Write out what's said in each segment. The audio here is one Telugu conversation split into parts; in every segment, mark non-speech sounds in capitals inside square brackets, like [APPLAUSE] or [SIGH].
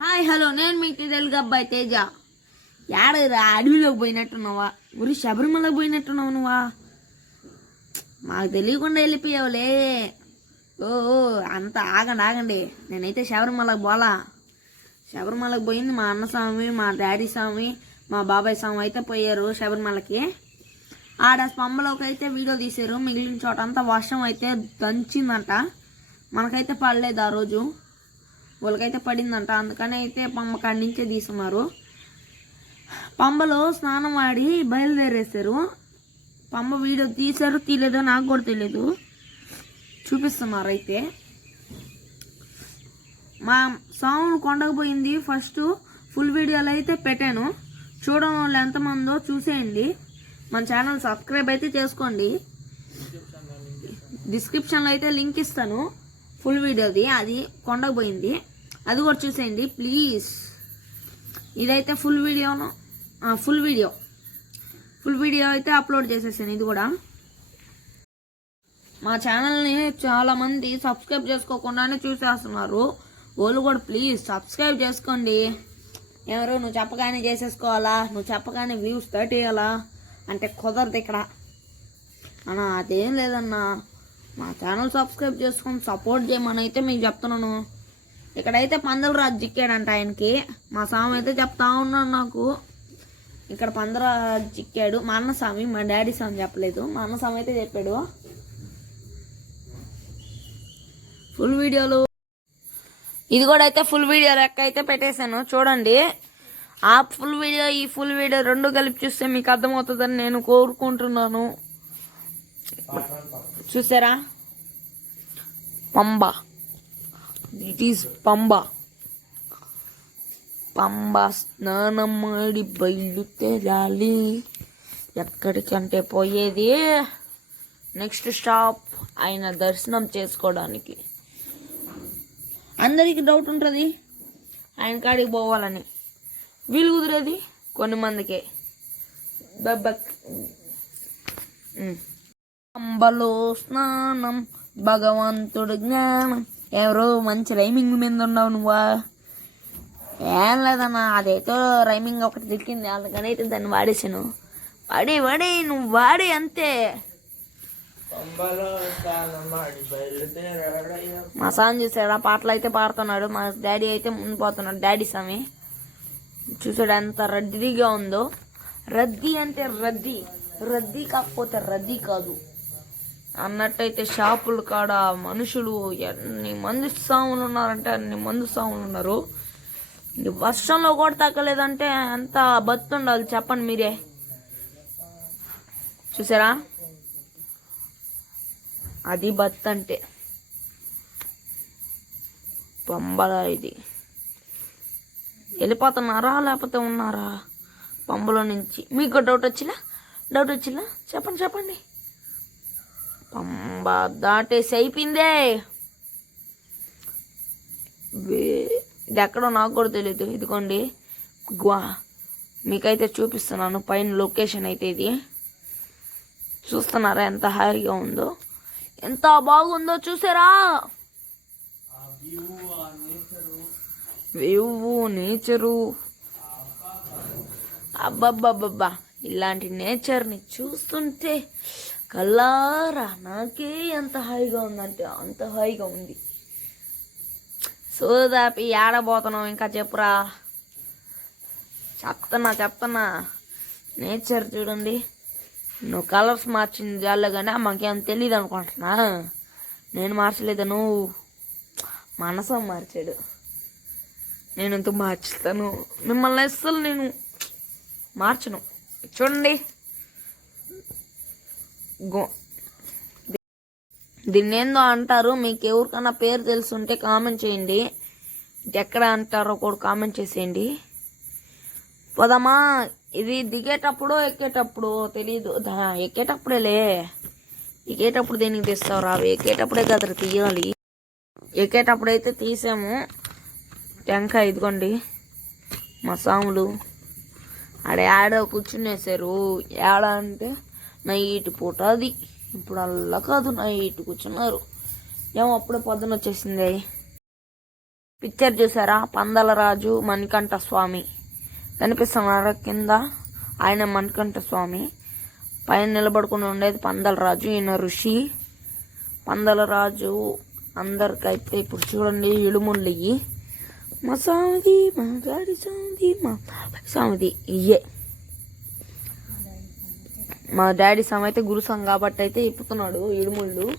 హాయ్ హలో నేను మీ తెలుగు అబ్బాయి తేజ. ఏడరా అడవిలోకి పోయినట్టున్నావా? ఊరి శబరిమలకు పోయినట్టున్నావు నువ్వా? మాకు తెలియకుండా వెళ్ళిపోయావులే. ఓ ఓ, అంత ఆగండి ఆగండి. నేనైతే శబరిమలకు పోలా. శబరిమలకు పోయింది మా అన్న స్వామి మా డాడీ స్వామి మా బాబాయ్ స్వామి అయితే పోయారు శబరిమలకి. ఆడ స్పంబలోకి అయితే వీడియో తీశారు. మిగిలిన చోట అంతా వర్షం అయితే దంచిందంట. మనకైతే పడలేదు ఆ రోజు. వాళ్ళకైతే పడిందంట. అందుకని అయితే పంబ కాడి నుంచే తీసుకున్నారు. పంబలో స్నానం ఆడి బయలుదేరేశారు. పంబ వీడియో తీశారు తీయలేదో నాకు కూడా తెలియదు చూపిస్తున్నారు అయితే. మా సాంగ్ కొండకు పోయింది ఫస్ట్ ఫుల్ వీడియోలు అయితే పెట్టాను. చూడడం వాళ్ళు ఎంతమందో చూసేయండి. మన ఛానల్ సబ్స్క్రైబ్ అయితే చేసుకోండి. డిస్క్రిప్షన్లో అయితే లింక్ ఇస్తాను. ఫుల్ వీడియోది అది. కొండకు పోయింది. అది కూడా చూసేయండి ప్లీజ్. ఇదైతే ఫుల్ వీడియోను ఫుల్ వీడియో. ఫుల్ వీడియో అయితే అప్లోడ్ చేసేసాను ఇది కూడా. మా ఛానల్ని చాలామంది సబ్స్క్రైబ్ చేసుకోకుండానే చూసేస్తున్నారు. వాళ్ళు కూడా ప్లీజ్ సబ్స్క్రైబ్ చేసుకోండి. ఎవరు? నువ్వు చెప్పగానే చేసేసుకోవాలా? నువ్వు చెప్పగానే వ్యూస్ తట్టేయాలా అంటే కుదరదు ఇక్కడ. అన్నా అదేం లేదన్నా. మా ఛానల్ సబ్స్క్రైబ్ చేసుకొని సపోర్ట్ చేయమని అయితే మీకు చెప్తున్నాను. ఇక్కడైతే పందల రాజు చిక్కాడంట ఆయనకి. మా స్వామి అయితే చెప్తా ఉన్నాడు నాకు. ఇక్కడ పందరాజు చిక్కాడు. మా అన్న స్వామి మా డాడీ స్వామి చెప్పలేదు. మా అన్న స్వామి అయితే చెప్పాడు. ఫుల్ వీడియోలు. ఇది కూడా అయితే ఫుల్ వీడియో లెక్క అయితే పెట్టేశాను. చూడండి. ఆ ఫుల్ వీడియో ఈ ఫుల్ వీడియో రెండు కలిపి చూస్తే మీకు అర్థమవుతుందని నేను కోరుకుంటున్నాను. చూసారా? Pamba. It is Pamba. Pamba స్నానం ఆడి బయలుదేరాలి. ఎక్కడికంటే పోయేది నెక్స్ట్ స్టాప్ ఆయన దర్శనం చేసుకోవడానికి. అందరికి డౌట్ ఉంటుంది. ఆయన కాడికి పోవాలని. వీలు కుదిరేది? కొన్ని మందికే. బబ్బక్ అంబలో స్నానం భగవంతుడు జ్ఞానం. ఎవరో మంచి రైమింగ్ మీద ఉన్నావు నువ్వా? ఏం లేదన్నా అదేదో రైమింగ్ ఒకటి తిక్కింది అందుకని అయితే దాన్ని వాడేసాను వాడి వాడి నువ్వు వాడి అంతే. మా సాంగ్ చూసాడా పాటలు అయితే పాడుతున్నాడు. మా డాడీ అయితే ముందు పోతున్నాడు. డాడీ స్వామి. చూసాడు ఎంత రద్దీగా ఉందో. రద్దీ అంటే రద్దీ. రద్దీ కాకపోతే రద్దీ కాదు. అన్నట్టయితే షాపులు కాడ మనుషులు ఎన్ని మంది సాములు ఉన్నారంటే అన్ని మంది సాములు ఉన్నారు. వర్షంలో కూడా తగ్గలేదంటే ఎంత బతుండాలి చెప్పండి మీరే. చూసారా? అది బత్ అంటే. పంబలా ఇది. వెళ్ళిపోతున్నారా లేకపోతే ఉన్నారా? పంబలో నుంచి. మీకు డౌట్ వచ్చిలా డౌట్ వచ్చిలా చెప్పండి చెప్పండి. అమ్మ దాటేసి అయిపోయిందే వే- ఇది ఎక్కడో నాకు కూడా తెలియదు ఇదిగోండి. గ్వా మీకైతే చూపిస్తున్నాను. పైన లొకేషన్ అయితే ఇది. చూస్తున్నారా ఎంత హాయిగా ఉందో? ఎంత బాగుందో చూసారా? View nature. అబ్బబ్బబ్బబ్బా ఇలాంటి నేచర్ని చూస్తుంటే కల్లారా? నాకే ఎంత హాయిగా ఉందంటే అంత హాయిగా ఉంది. సోదాపి ఏడబోతున్నాం ఇంకా చెప్పురా. చెప్తున్నా చెప్తున్నా. నేచర్ చూడండి. నువ్వు కలర్స్ మార్చింది జాలో కానీ మాకేం తెలియదు అనుకుంటున్నా. నేను మార్చలేదు నువ్వు? మనసం మార్చాడు. నేను ఎంత మార్చుతాను? మిమ్మల్ని అస్సలు నేను మార్చను. చూడండి. గో దీన్ని ఏందో అంటారు మీకు ఎవరికన్నా పేరు తెలుసుంటే కామెంట్ చేయండి. ఎక్కడ అంటారో కూడా కామెంట్ చేసేయండి. పోదామా? ఇది దిగేటప్పుడు ఎక్కేటప్పుడు తెలీదు. దా- ఎక్కేటప్పుడేలే. ఎక్కేటప్పుడు దేనికి తెస్తావు అవి ఎక్కేటప్పుడే కదా తీయాలి. ఎక్కేటప్పుడైతే తీసాము. టెంకాయ ఇదిగోండి. మా సాములు. ఆడ ఆడ కూర్చునేసారు ఏడ అంటే నైట్ పూట అది. ఇప్పుడు అలా కాదు నైట్ కూర్చున్నారు. ఏమో అప్పుడే పొద్దున వచ్చేసింది. పిక్చర్ చూసారా? పందలరాజు మణికంఠ స్వామి. కనిపిస్తున్నారా కింద? ఆయన మణికంఠ స్వామి. పైన నిలబడుకుని ఉండేది పందలరాజు ఈయన ఋషి. పందలరాజు అందరికైతే ఇప్పుడు చూడండి ఇడుముళ్ళు ఇయ్యి మా సామిది మా డాడీ సామిది మా సామిది. ఇయ్యే. మా డాడీ సమ్ అయితే గురుసాం కాబట్టి అయితే ఇప్పుతున్నాడు ఇడుముళ్ళు.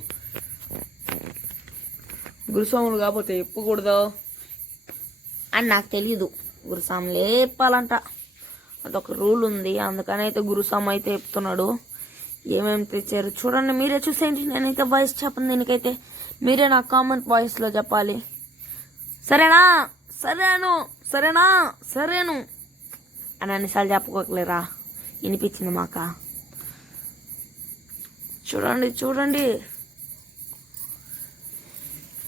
గురుస్వాములు కాకపోతే ఇప్పకూడదు. అని నాకు తెలియదు గురుసాములు లేపాలంట. అదొక రూల్ ఉంది. అందుకని అయితే గురుసాము అయితే చెప్తున్నాడు ఏమేమి తెచ్చారు చూడండి. మీరే చూసేయండి. నేనైతే వాయిస్ చెప్పను. దీనికైతే మీరే నా కామెంట్ వాయిస్లో చెప్పాలి. సరేనా? సరేను. సరేనా? సరేను. అని అన్నిసార్లు చెప్పుకోకలేరా వినిపించింది మాక? చూడండి చూడండి.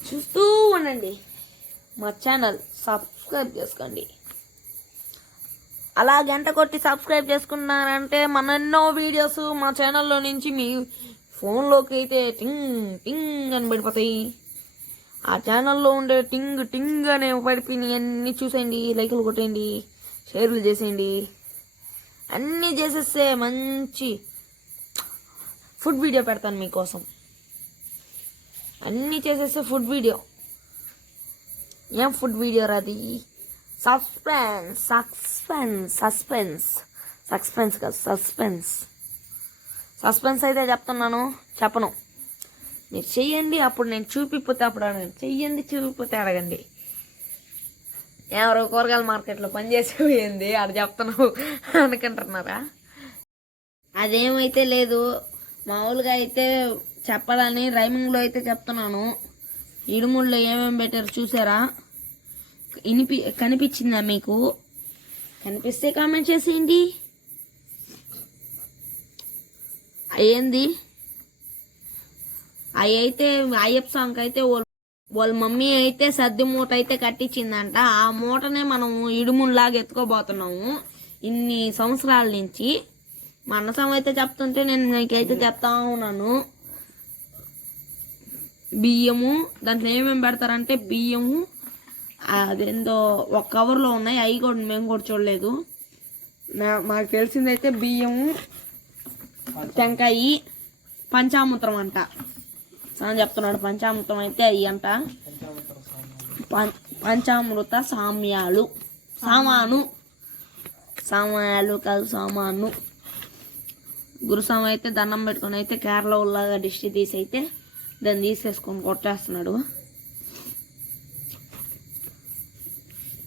చూస్తూ ఉండండి. మా ఛానల్ సబ్స్క్రైబ్ చేసుకోండి. అలా గంట కొట్టి సబ్స్క్రైబ్ చేసుకున్నారంటే మన ఎన్నో వీడియోస్ మా ఛానల్లో నుంచి మీ ఫోన్లోకి అయితే టింగ్ టింగ్ అని పడిపోతాయి. ఆ ఛానల్లో ఉండే టింగ్ టింగ్ అనే పడిపోయి అన్నీ చూసేయండి లైకులు కొట్టేయండి షేర్లు చేసేయండి. అన్నీ చేసేస్తే మంచి ఫుడ్ వీడియో పెడతాను మీకోసం. అన్నీ చేసేస్తే ఫుడ్ వీడియో. ఏం ఫుడ్ వీడియో రాది సస్పెన్స్ సస్పెన్స్ సస్పెన్స్. సస్పెన్స్ కాదు సస్పెన్స్. సస్పెన్స్ అయితే చెప్తున్నాను చెప్పను. మీరు చెయ్యండి అప్పుడు నేను చూపిపోతే అప్పుడు అడగండి చెయ్యండి చూపిపోతే అడగండి ఎవరో కూరగాయల మార్కెట్లో పనిచేసి పోయింది ఆడ చెప్తున్నావు. [LAUGHS] అనుకుంటున్నారా? అదేమైతే లేదు మామూలుగా అయితే చెప్పాలని రైమింగ్లో అయితే చెప్తున్నాను. ఇడుముల్లో ఏమేమి పెట్టారు చూసారా? ఇనిపి కనిపించిందా మీకు? కనిపిస్తే కామెంట్ చేసేయండి. అయ్యింది అవి అయితే అయ్యప్ప సాంగ్ అయితే వాళ్ళ వాళ్ళ మమ్మీ అయితే సర్ది మూట అయితే కట్టించిందంట. ఆ మూటనే మనం ఇడుముల్లాగా ఎత్తుకోబోతున్నాము. ఇన్ని సంవత్సరాల నుంచి మా అన్నసం అయితే చెప్తుంటే నేను నీకైతే చెప్తా ఉన్నాను. బియ్యము దాంట్లో ఏమేమి పెడతారంటే బియ్యము అదేందో ఒక కవర్లో ఉన్నాయి అవి కూడా మేము కూడా చూడలేదు. నా- మాకు తెలిసిందైతే బియ్యము టెంకాయి పంచామృతం అంట. సాయం చెప్తున్నాడు పంచామృతం అయితే అవి అంట. పంచామృత సామ్యాలు. సామాను. సామాయాలు కాదు సామాను. గురుస్వామి అయితే దండం పెట్టుకొని అయితే కేరళ ఉల్లాగా దిష్టి తీసి అయితే దాన్ని తీసేసుకొని కొట్టేస్తున్నాడు.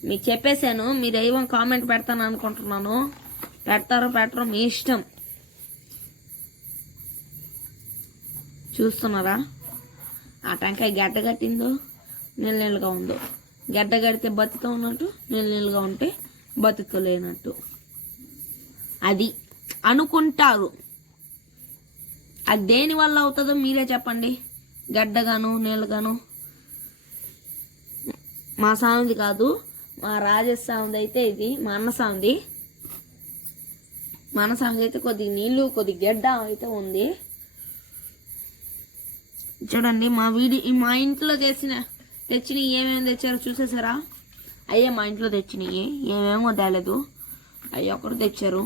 మీకు చెప్పేశాను మీరు ఏమో కామెంట్ పెడతాను అనుకుంటున్నాను. పెడతారో పెట్టరో మీ ఇష్టం. చూస్తున్నారా? ఆ టెంకాయ గడ్డ కట్టిందో నీళ్ళ నీళ్ళగా ఉందో? గడ్డ కడితే బతుతో ఉన్నట్టు నీళ్ళ నీళ్ళగా ఉంటే బతుతో లేనట్టు. అది అనుకుంటారు. అది దేని వల్ల అవుతుందో మీరే చెప్పండి. గడ్డగాను నీళ్ళగాను మా సామిది కాదు. మా రాజేష్ సామిది అయితే ఇది మా అన్న సామిది మా అన్న అయితే కొద్ది నీళ్ళు కొద్ది గడ్డ అయితే ఉంది. చూడండి మా వీడి మా ఇంట్లో తెచ్చిన తెచ్చినవి ఏమేమి తెచ్చారో చూసేసారా? అయ్యే మా ఇంట్లో తెచ్చినవి ఏమేమో తేలేదు. అవి ఒకటి తెచ్చారు.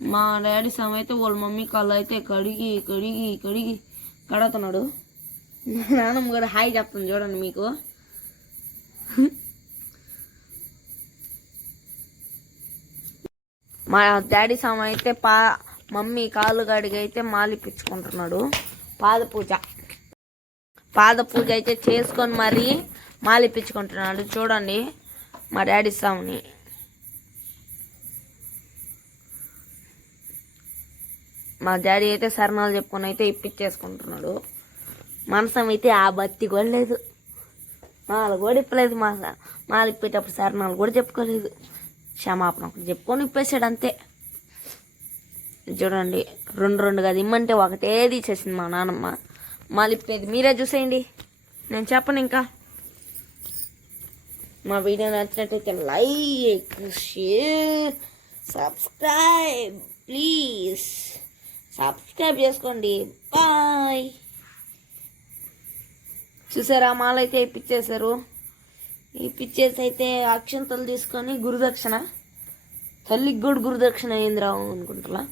మా డాడీ సమ్ అయితే వాళ్ళ మమ్మీ కాళ్ళు అయితే కడిగి కడిగి కడిగి కడుగుతున్నాడు. మా నాన్నమ్మ కూడా హాయ్ చెప్తుంది చూడండి మీకు. మా డాడీ సమ్ అయితే పా మమ్మీ కాళ్ళు కడిగి అయితే మాలిపించుకుంటున్నాడు పాద పూజ పాద పూజ అయితే చేసుకొని మరి మాలిపించుకుంటున్నాడు చూడండి మా డాడీ సామ్ని. మా డాడీ అయితే శరణాలు చెప్పుకొని అయితే ఇప్పించేసుకుంటున్నాడు. మనసం అయితే ఆ బత్తి కూడా లేదు. మాలు కూడా ఇప్పలేదు మా మాలు ఇప్పేటప్పుడు శరణాలు కూడా చెప్పుకోలేదు. క్షమాపణ ఒకటి చెప్పుకొని ఇప్పేసాడు అంతే. చూడండి రెండు రెండు కదా ఇమ్మంటే ఒకటే తీసేసింది మా నాన్నమ్మ మాలు ఇప్పేది మీరే చూసేయండి. నేను చెప్పను ఇంకా. మా వీడియో నచ్చినట్టయితే like share subscribe please. Subscribe చేసుకోండి. బాయ్. చూసారా మాల అయితే ఇప్పించేశారు ఇప్పించేసి అయితే అక్షంతలు తీసుకొని గురుదక్షిణ. తల్లికి కూడా గురుదక్షిణ ఏంది రావు అనుకుంటున్నా.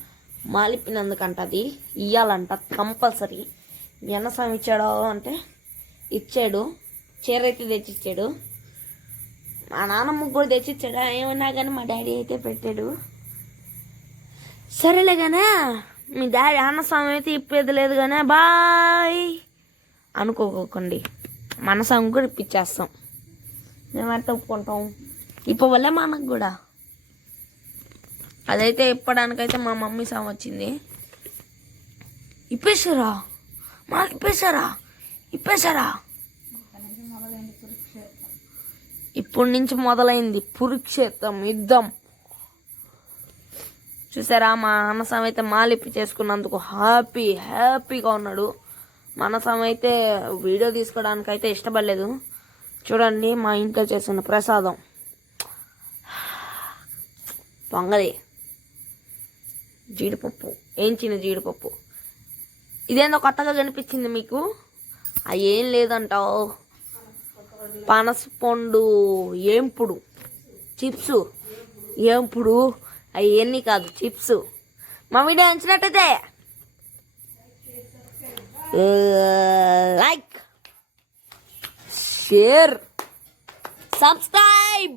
మాలిప్పినందుకంట అది. ఇయ్యాలంట కంపల్సరీ. జనస్వామి ఇచ్చాడో అంటే ఇచ్చాడు. చీర అయితే తెచ్చిచ్చాడు. మా నాన్నమ్మకు కూడా తెచ్చిచ్చాడు. ఏమన్నా కానీ మా డాడీ అయితే పెట్టాడు. సరేలే కానీ మీ డాడీ అన్నస్వామి అయితే ఇప్పేది లేదు కానీ బాయ్ అనుకోకండి. మన సాంగ్ కూడా ఇప్పించేస్తాం మేమంతా ఒప్పుకుంటాం. ఇప్పవల్లే మనకు కూడా. అదైతే ఇప్పడానికైతే మా మమ్మీ సాంగ్ వచ్చింది. ఇప్పేశారా? మాకు ఇప్పేశారా? ఇప్పేశారా? ఇప్పటి నుంచి మొదలైంది పురుక్షేత్రం యుద్ధం. చూసారా? మా అన్నసం అయితే మాలిప్పి చేసుకున్నందుకు హ్యాపీ హ్యాపీగా ఉన్నాడు. మా అన్నసం అయితే వీడియో తీసుకోవడానికి అయితే ఇష్టపడలేదు. చూడండి మా ఇంట్లో చేసిన ప్రసాదం. పొంగలి జీడిపప్పు. ఏంచిన జీడిపప్పు? ఇదేందో కొత్తగా కనిపించింది మీకు? అవి ఏం లేదంటావు. పనసపండు ఏంపుడు. చిప్స్. ఏంపుడు? అవన్నీ కాదు చిప్స్ మా వీడియో నచ్చినట్టయితే లైక్ షేర్ సబ్స్క్రైబ్